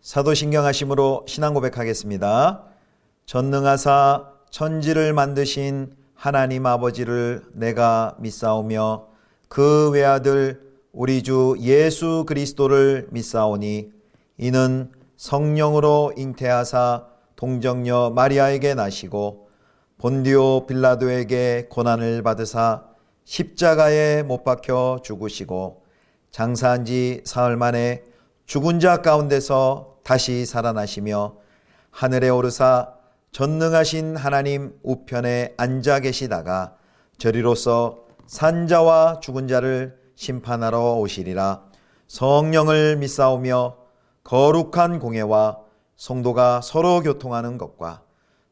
사도신경하심으로 신앙 고백하겠습니다. 전능하사 천지를 만드신 하나님 아버지를 내가 믿사오며 그 외아들 우리 주 예수 그리스도를 믿사오니 이는 성령으로 잉태하사 동정녀 마리아에게 나시고 본디오 빌라도에게 고난을 받으사 십자가에 못 박혀 죽으시고 장사한 지 사흘 만에 죽은 자 가운데서 다시 살아나시며 하늘에 오르사 전능하신 하나님 우편에 앉아 계시다가 저리로서 산자와 죽은 자를 심판하러 오시리라. 성령을 믿사오며 거룩한 공회와 성도가 서로 교통하는 것과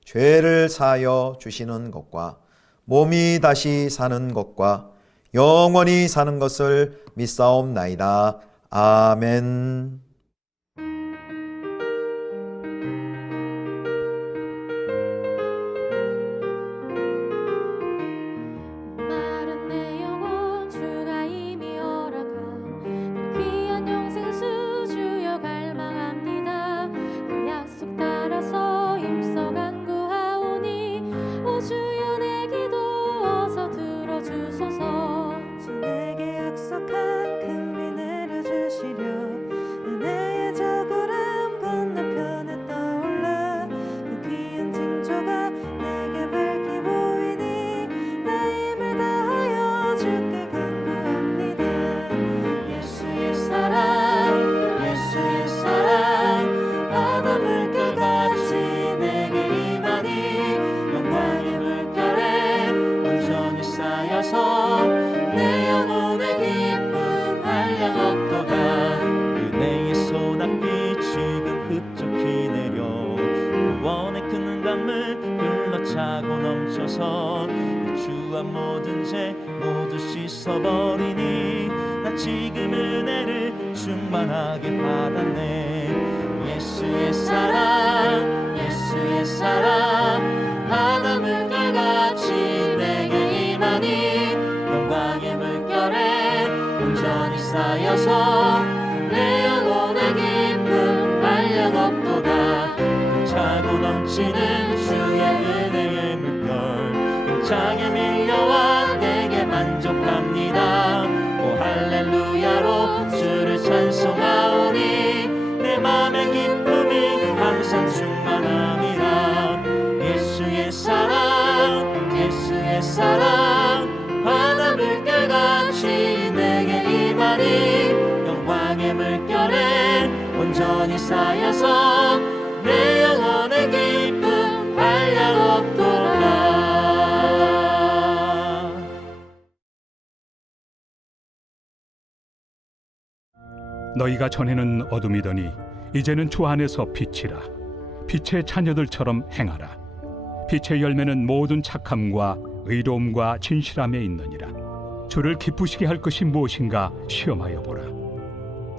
죄를 사하여 주시는 것과 몸이 다시 사는 것과 영원히 사는 것을 믿사옵나이다. 아멘. 마른 내 영혼 주가 이미 허락한 그 귀한 영생수 주여 갈망합니다. 그 약속 따라서 힘써 간구하오니 오 주여 내 기도 어서 들어주소서. 주 내게 약속한 큰 비 내려주시려 은혜의 저 구름 건너편에 떠올라 그 귀한 징조가 내게 밝히 보이니 내 힘을 다하여 주께 간구합니다. 예수의 사랑 예수의 사랑 바다 물결같이 내게 임하니 영광의 물결에 온전히 쌓여서 내 영혼의 기쁨 한량없도다. 은혜의 소낙비 지금 흡족히 내려 구원의 큰 강물 흘러차고 넘쳐서 내 주와 모든 죄 모두 씻어버리니 나 지금 은혜를 충만하게 받았네. 예수의 사랑 예수의 사랑 바다 물결같이 내게 임하니 영광의 물결에 온전히 쌓여서 내 영혼의 기쁨 한량없도다. 차고 넘치는 주의 은혜의 물결 힘차게 밀려와 내게 만족합니다. 오 할렐루야로 주를 찬송하오니 내 맘의 기쁨이 항상 충만함이라. 예수의 사랑 예수의 사랑 바다 물결같이 내게 임하니 영광의 물결에 온전히 쌓여서 내 영혼의 기쁨 한량없도다. 너희가 전에는 어둠이더니 이제는 주 안에서 빛이라. 빛의 자녀들처럼 행하라. 빛의 열매는 모든 착함과 의로움과 진실함에 있느니라. 주를 기쁘시게 할 것이 무엇인가 시험하여 보라.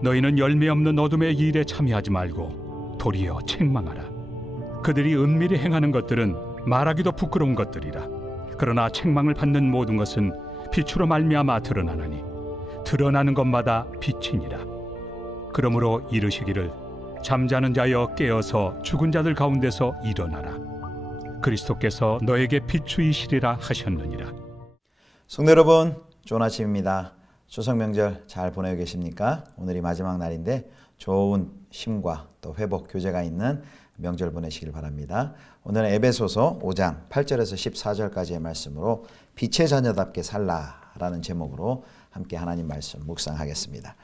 너희는 열매 없는 어둠의 일에 참여하지 말고 도리어 책망하라. 그들이 은밀히 행하는 것들은 말하기도 부끄러운 것들이라. 그러나 책망을 받는 모든 것은 빛으로 말미암아 드러나나니 드러나는 것마다 빛이니라. 그러므로 이르시기를 잠자는 자여 깨어서 죽은 자들 가운데서 일어나라. 그리스도께서 너에게 비추이시리라 하셨느니라. 성도 여러분, 좋은 아침입니다. 추석 명절 잘 보내고 계십니까? 오늘이 마지막 날인데 좋은 쉼과 또 회복, 교제가 있는 명절 보내시길 바랍니다. 오늘은 에베소서 5장 8절에서 14절까지의 말씀으로 빛의 자녀답게 살라라는 제목으로 함께 하나님 말씀 묵상하겠습니다.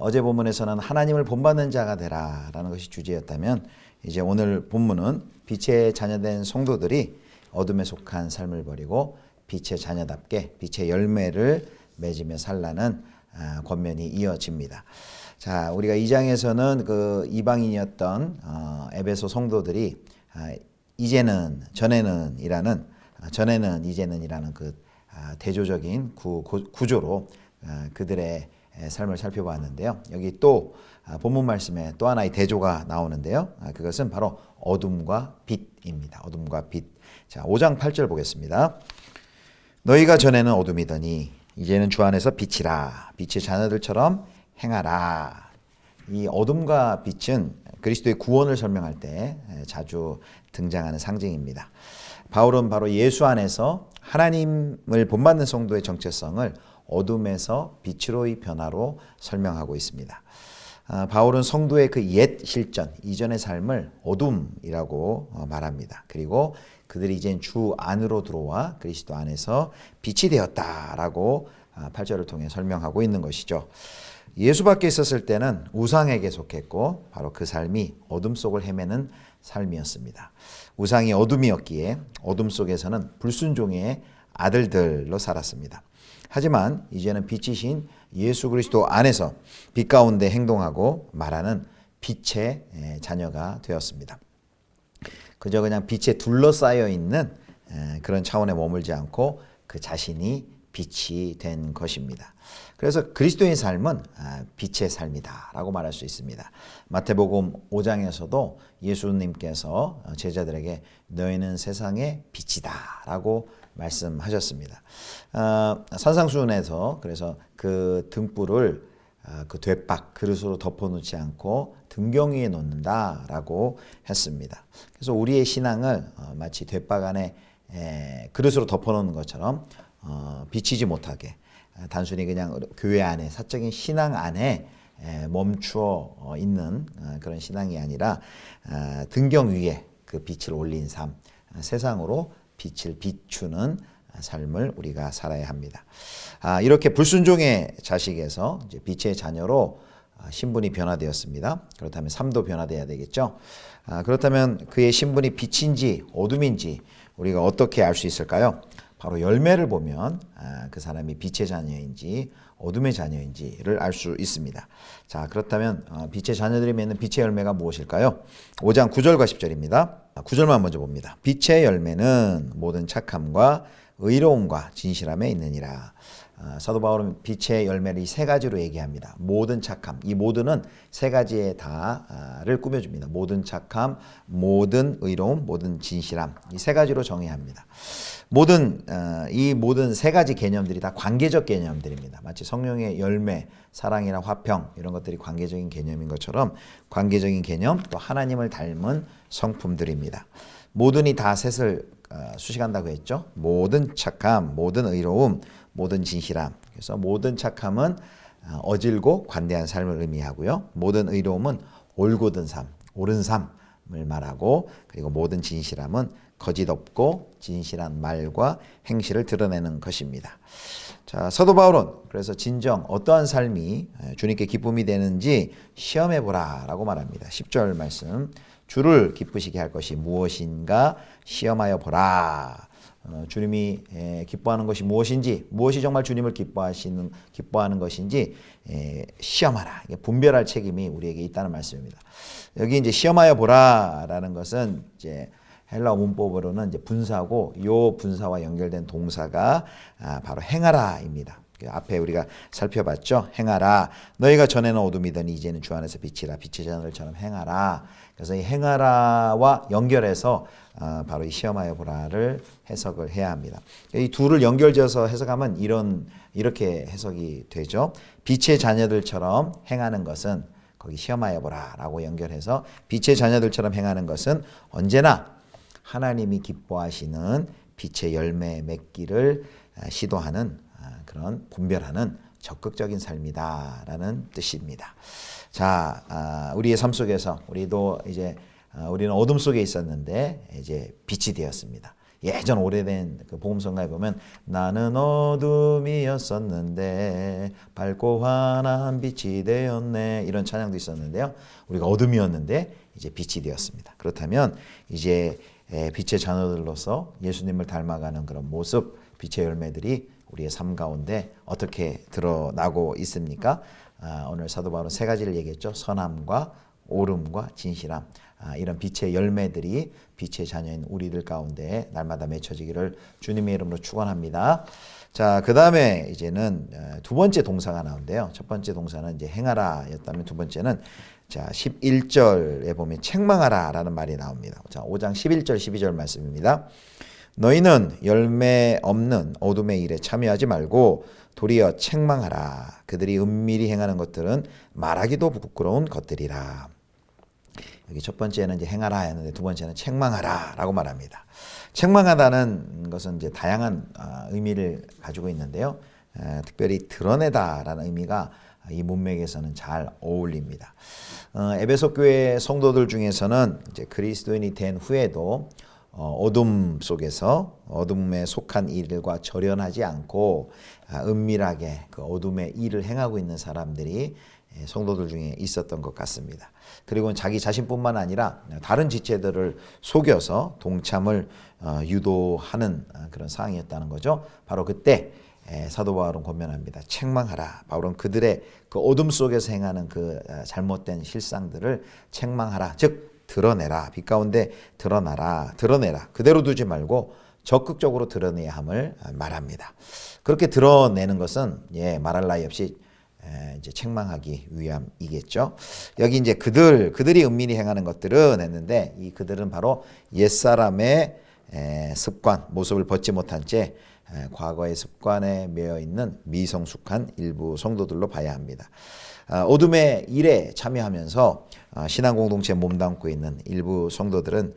어제 본문에서는 하나님을 본받는 자가 되라라는 것이 주제였다면 이제 오늘 본문은 빛의 자녀된 성도들이 어둠에 속한 삶을 버리고 빛의 자녀답게 빛의 열매를 맺으며 살라는 권면이 이어집니다. 자, 우리가 2장에서는 그 이방인이었던 에베소 성도들이 이제는 전에는 이제는이라는 그 대조적인 구조로 그들의 삶을 살펴보았는데요. 여기 또 본문 말씀에 또 하나의 대조가 나오는데요. 그것은 바로 어둠과 빛입니다. 어둠과 빛. 자, 5장 8절 보겠습니다. 너희가 전에는 어둠이더니 이제는 주 안에서 빛이라. 빛의 자녀들처럼 행하라. 이 어둠과 빛은 그리스도의 구원을 설명할 때 자주 등장하는 상징입니다. 바울은 바로 예수 안에서 하나님을 본받는 성도의 정체성을 어둠에서 빛으로의 변화로 설명하고 있습니다. 바울은 성도의 그 옛 실전, 이전의 삶을 어둠이라고 말합니다. 그리고 그들이 이젠 주 안으로 들어와 그리스도 안에서 빛이 되었다라고 8절을 통해 설명하고 있는 것이죠. 예수 밖에 있었을 때는 우상에게 속했고 바로 그 삶이 어둠 속을 헤매는 삶이었습니다. 우상이 어둠이었기에 어둠 속에서는 불순종의 아들들로 살았습니다. 하지만 이제는 빛이신 예수 그리스도 안에서 빛 가운데 행동하고 말하는 빛의 자녀가 되었습니다. 그저 그냥 빛에 둘러싸여 있는 그런 차원에 머물지 않고 그 자신이 빛이 된 것입니다. 그래서 그리스도의 삶은 빛의 삶이다라고 말할 수 있습니다. 마태복음 5장에서도 예수님께서 제자들에게 너희는 세상의 빛이다라고 말씀하셨습니다. 산상수훈에서 그래서 그 등불을 그 돛박 그릇으로 덮어놓지 않고 등경 위에 놓는다라고 했습니다. 그래서 우리의 신앙을 마치 돛박 안에 그릇으로 덮어놓는 것처럼 비치지 못하게 단순히 그냥 교회 안에 사적인 신앙 안에 멈추어 있는 그런 신앙이 아니라 등경 위에 그 빛을 올린 삶, 세상으로 빛을 비추는 삶을 우리가 살아야 합니다. 이렇게 불순종의 자식에서 이제 빛의 자녀로 신분이 변화되었습니다. 그렇다면 삶도 변화돼야 되겠죠. 그렇다면 그의 신분이 빛인지 어둠인지 우리가 어떻게 알 수 있을까요? 바로 열매를 보면 그 사람이 빛의 자녀인지 어둠의 자녀인지를 알 수 있습니다. 자, 그렇다면 빛의 자녀들이 맺는 빛의 열매가 무엇일까요? 5장 9절과 10절입니다. 9절만 먼저 봅니다. 빛의 열매는 모든 착함과 의로움과 진실함에 있느니라. 사도 바울은 빛의 열매를 이 세 가지로 얘기합니다. 모든 착함, 이 모든은 세 가지의 다를 꾸며줍니다. 모든 착함, 모든 의로움, 모든 진실함, 이 세 가지로 정의합니다. 이 모든 세 가지 개념들이 다 관계적 개념들입니다. 마치 성령의 열매, 사랑이나 화평 이런 것들이 관계적인 개념인 것처럼 관계적인 개념 또 하나님을 닮은 성품들입니다. 모든이 다 셋을 수식한다고 했죠. 모든 착함, 모든 의로움, 모든 진실함. 그래서 모든 착함은 어질고 관대한 삶을 의미하고요. 모든 의로움은 올곧은 삶, 옳은 삶을 말하고 그리고 모든 진실함은 거짓 없고 진실한 말과 행실을 드러내는 것입니다. 자, 사도 바울은 그래서 진정 어떠한 삶이 주님께 기쁨이 되는지 시험해 보라라고 말합니다. 10절 말씀. 주를 기쁘시게 할 것이 무엇인가 시험하여 보라. 주님이 기뻐하는 것이 무엇인지, 무엇이 정말 주님을 기뻐하는 것인지 시험하라. 분별할 책임이 우리에게 있다는 말씀입니다. 여기 이제 시험하여 보라라는 것은 이제 헬라어 문법으로는 이제 분사고 요 분사와 연결된 동사가 바로 행하라입니다. 앞에 우리가 살펴봤죠. 행하라. 너희가 전에는 어둠이더니 이제는 주 안에서 빛이라. 빛의 자녀들처럼 행하라. 그래서 이 행하라와 연결해서 바로 이 시험하여 보라를 해석을 해야 합니다. 이 둘을 연결지어서 해석하면 이렇게 해석이 되죠. 빛의 자녀들처럼 행하는 것은 거기 시험하여 보라라고 연결해서 빛의 자녀들처럼 행하는 것은 언제나 하나님이 기뻐하시는 빛의 열매 맺기를 시도하는 그런 분별하는 적극적인 삶이다라는 뜻입니다. 자, 우리의 삶 속에서 우리는 어둠 속에 있었는데 이제 빛이 되었습니다. 예전 오래된 그 복음성가에 보면 나는 어둠이었었는데 밝고 환한 빛이 되었네 이런 찬양도 있었는데요. 우리가 어둠이었는데 이제 빛이 되었습니다. 그렇다면 이제 빛의 자녀들로서 예수님을 닮아가는 그런 모습, 빛의 열매들이 우리의 삶 가운데 어떻게 드러나고 있습니까? 오늘 사도 바울은 세 가지를 얘기했죠. 선함과 옳음과 진실함. 이런 빛의 열매들이 빛의 자녀인 우리들 가운데 날마다 맺혀지기를 주님의 이름으로 축원합니다. 자, 그 다음에 이제는 두 번째 동사가 나오는데요. 첫 번째 동사는 이제 행하라였다면 두 번째는 자 11절에 보면 책망하라라는 말이 나옵니다. 자 5장 11절 12절 말씀입니다. 너희는 열매 없는 어둠의 일에 참여하지 말고 도리어 책망하라. 그들이 은밀히 행하는 것들은 말하기도 부끄러운 것들이라. 여기 첫 번째는 이제 행하라 했는데 두 번째는 책망하라라고 말합니다. 책망하다는 것은 이제 다양한 의미를 가지고 있는데요. 특별히 드러내다라는 의미가 이 문맥에서는 잘 어울립니다. 에베소 교회 성도들 중에서는 이제 그리스도인이 된 후에도 어둠 속에서 어둠에 속한 일과 절연하지 않고 은밀하게 그 어둠의 일을 행하고 있는 사람들이 성도들 중에 있었던 것 같습니다. 그리고 자기 자신뿐만 아니라 다른 지체들을 속여서 동참을 유도하는 그런 상황이었다는 거죠. 바로 그때 사도 바울은 권면합니다. 책망하라. 바울은 그들의 그 어둠 속에서 행하는 그 잘못된 실상들을 책망하라. 즉 드러내라. 빛 가운데 드러나라. 드러내라. 그대로 두지 말고 적극적으로 드러내야 함을 말합니다. 그렇게 드러내는 것은 말할 나위 없이 이제 책망하기 위함이겠죠. 여기 이제 그들이 은밀히 행하는 것들은 했는데 이 그들은 바로 옛사람의 습관, 모습을 벗지 못한 채 과거의 습관에 매여 있는 미성숙한 일부 성도들로 봐야 합니다. 어둠의 일에 참여하면서 신앙 공동체에 몸담고 있는 일부 성도들은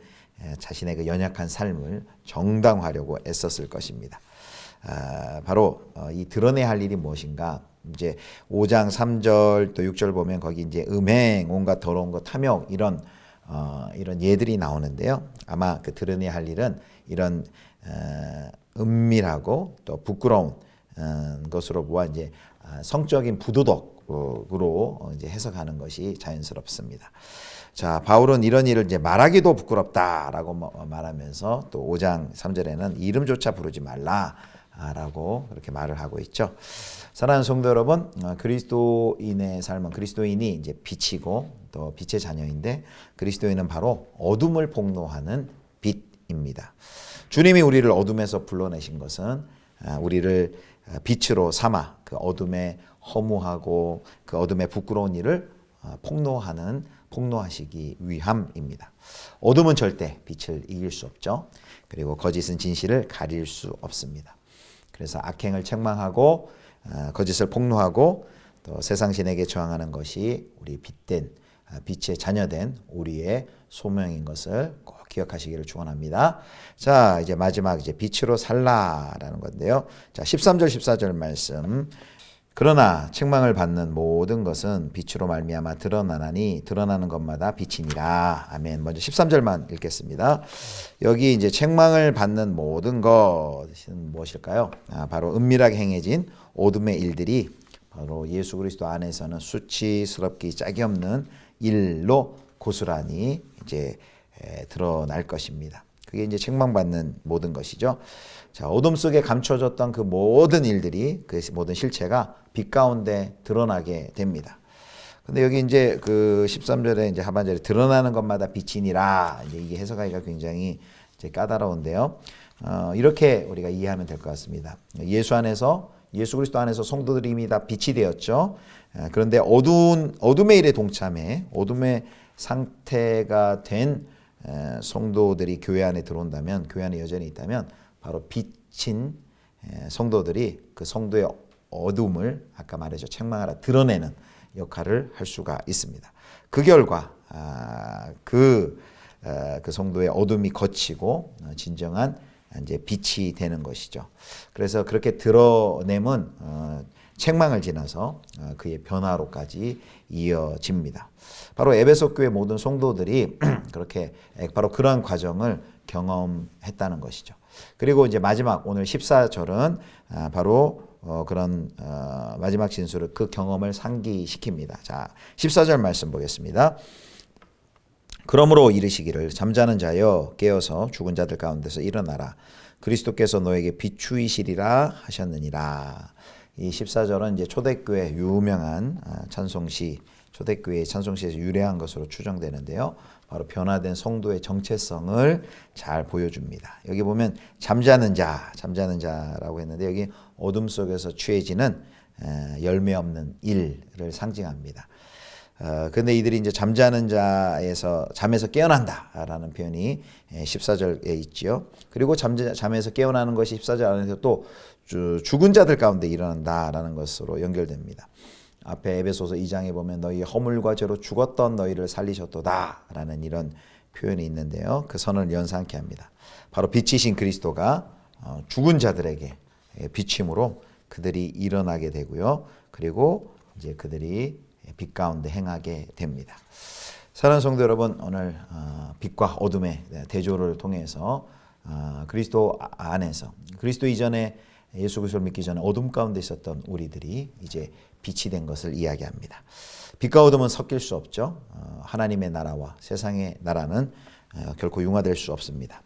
자신의 그 연약한 삶을 정당화하려고 애썼을 것입니다. 바로 이 드러내야 할 일이 무엇인가? 이제 5장 3절 또 6절 보면 거기 이제 음행, 온갖 더러운 것, 탐욕 이런 예들이 나오는데요. 아마 그 드러내야 할 일은 이런 은밀하고 또 부끄러운 것으로 보아 이제 성적인 부도덕으로 이제 해석하는 것이 자연스럽습니다. 자, 바울은 이런 일을 이제 말하기도 부끄럽다라고 말하면서 또 5장 3절에는 이름조차 부르지 말라라고 그렇게 말을 하고 있죠. 사랑하는 성도 여러분, 그리스도인의 삶은 그리스도인이 이제 빛이고 또 빛의 자녀인데 그리스도인은 바로 어둠을 폭로하는 빛입니다. 주님이 우리를 어둠에서 불러내신 것은 우리를 빛으로 삼아 그 어둠에 허무하고 그 어둠의 부끄러운 일을 폭로하시기 위함입니다. 어둠은 절대 빛을 이길 수 없죠. 그리고 거짓은 진실을 가릴 수 없습니다. 그래서 악행을 책망하고 거짓을 폭로하고 또 세상 신에게 저항하는 것이 우리 빛의 자녀된 우리의 소명인 것을 꼭 기억하시기를 축원합니다. 자, 이제 마지막 이제 빛으로 살라라는 건데요. 자, 13절 14절 말씀. 그러나 책망을 받는 모든 것은 빛으로 말미암아 드러나나니 드러나는 것마다 빛이니라. 아멘. 먼저 13절만 읽겠습니다. 여기 이제 책망을 받는 모든 것은 무엇일까요? 바로 은밀하게 행해진 어둠의 일들이 바로 예수 그리스도 안에서는 수치스럽기 짝이 없는 일로 고스란히 이제 드러날 것입니다. 그게 이제 책망받는 모든 것이죠. 자, 어둠 속에 감춰졌던 그 모든 일들이 그 모든 실체가 빛 가운데 드러나게 됩니다. 근데 여기 이제 그 13절에 이제 하반절에 드러나는 것마다 빛이니라. 이제 이게 해석하기가 굉장히 이제 까다로운데요. 이렇게 우리가 이해하면 될 것 같습니다. 예수 그리스도 안에서 성도들이 이미 다 빛이 되었죠. 그런데 어둠의 일에 동참해 어둠의 상태가 된 성도들이 교회 안에 들어온다면, 교회 안에 여전히 있다면 바로 빛인 성도들이 그 성도의 어둠을 아까 말했죠. 책망하라 드러내는 역할을 할 수가 있습니다. 그 결과 그 성도의 어둠이 거치고 진정한 이제 빛이 되는 것이죠. 그래서 그렇게 드러냄은 책망을 지나서 그의 변화로까지 이어집니다. 바로 에베소 교회 모든 성도들이 그렇게 바로 그러한 과정을 경험했다는 것이죠. 그리고 이제 마지막 오늘 14절은 바로 그런 마지막 진술을 그 경험을 상기시킵니다. 자, 14절 말씀 보겠습니다. 그러므로 이르시기를 잠자는 자여 깨어서 죽은 자들 가운데서 일어나라. 그리스도께서 너에게 비추이시리라 하셨느니라. 이 14절은 이제 초대교회 유명한 찬송시, 초대교회의 찬송시에서 유래한 것으로 추정되는데요. 바로 변화된 성도의 정체성을 잘 보여줍니다. 여기 보면 잠자는 자라고 했는데 여기 어둠 속에서 취해지는 열매 없는 일을 상징합니다. 근데 이들이 이제 잠자는 자에서 잠에서 깨어난다라는 표현이 14절에 있지요. 그리고 잠에서 깨어나는 것이 14절 안에서 또 죽은 자들 가운데 일어난다라는 것으로 연결됩니다. 앞에 에베소서 2장에 보면 너희 허물과 죄로 죽었던 너희를 살리셨도다라는 이런 표현이 있는데요. 그 선언을 연상케 합니다. 바로 빛이신 그리스도가 죽은 자들에게 비침으로 그들이 일어나게 되고요. 그리고 이제 그들이 빛 가운데 행하게 됩니다. 사랑하는 성도 여러분, 오늘 빛과 어둠의 대조를 통해서 그리스도 안에서 그리스도 이전에 예수 그리스도를 믿기 전에 어둠 가운데 있었던 우리들이 이제 빛이 된 것을 이야기합니다. 빛과 어둠은 섞일 수 없죠. 하나님의 나라와 세상의 나라는 결코 융화될 수 없습니다.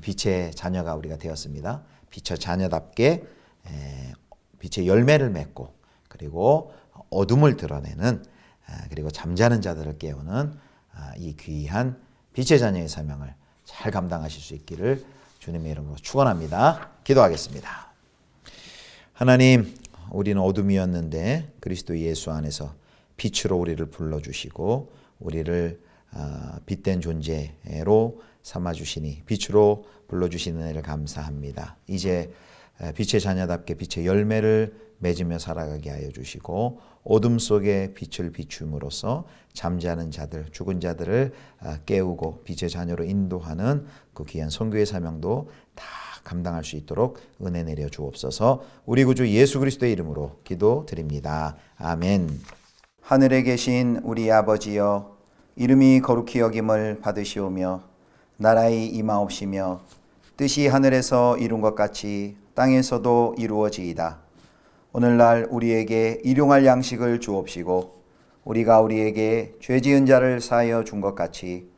빛의 자녀가 우리가 되었습니다. 빛의 자녀답게 빛의 열매를 맺고 그리고 어둠을 드러내는 그리고 잠자는 자들을 깨우는 이 귀한 빛의 자녀의 사명을 잘 감당하실 수 있기를 주님의 이름으로 축원합니다. 기도하겠습니다. 하나님, 우리는 어둠이었는데 그리스도 예수 안에서 빛으로 우리를 불러주시고 우리를 빛된 존재로 삼아주시니 빛으로 불러주시는 은혜를 감사합니다. 이제 빛의 자녀답게 빛의 열매를 맺으며 살아가게 하여 주시고 어둠 속에 빛을 비춤으로써 잠자는 자들, 죽은 자들을 깨우고 빛의 자녀로 인도하는 그 귀한 선교의 사명도 다 감당할 수 있도록 은혜 내려 주옵소서. 우리 구주 예수 그리스도의 이름으로 기도드립니다. 아멘. 하늘에 계신 우리 아버지여, 이름이 거룩히 여김을 받으시오며 나라의 임하옵시며 뜻이 하늘에서 이룬 것 같이 땅에서도 이루어지이다. 오늘날 우리에게 일용할 양식을 주옵시고 우리가 우리에게 죄 지은 자를 사하여 준 것 같이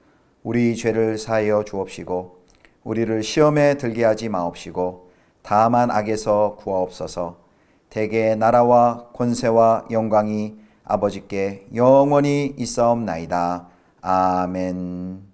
우리 죄를 사하여 주옵시고 우리를 시험에 들게 하지 마옵시고 다만 악에서 구하옵소서. 대개 나라와 권세와 영광이 아버지께 영원히 있사옵나이다. 아멘.